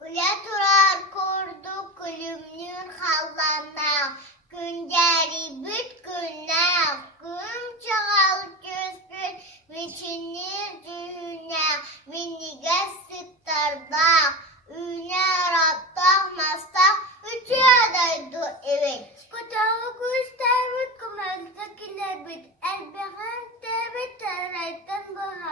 Kule turar kurdu kulümnür hallana. Günderi büt günler. Gün çağal küskün. Viçinir düğüne. Vinnige sıktarda. Üne rattah mastah. Üçü adaydı evet. Kutağı göstermek kumaktakiler bit. Elberen tebet taraytan bahar.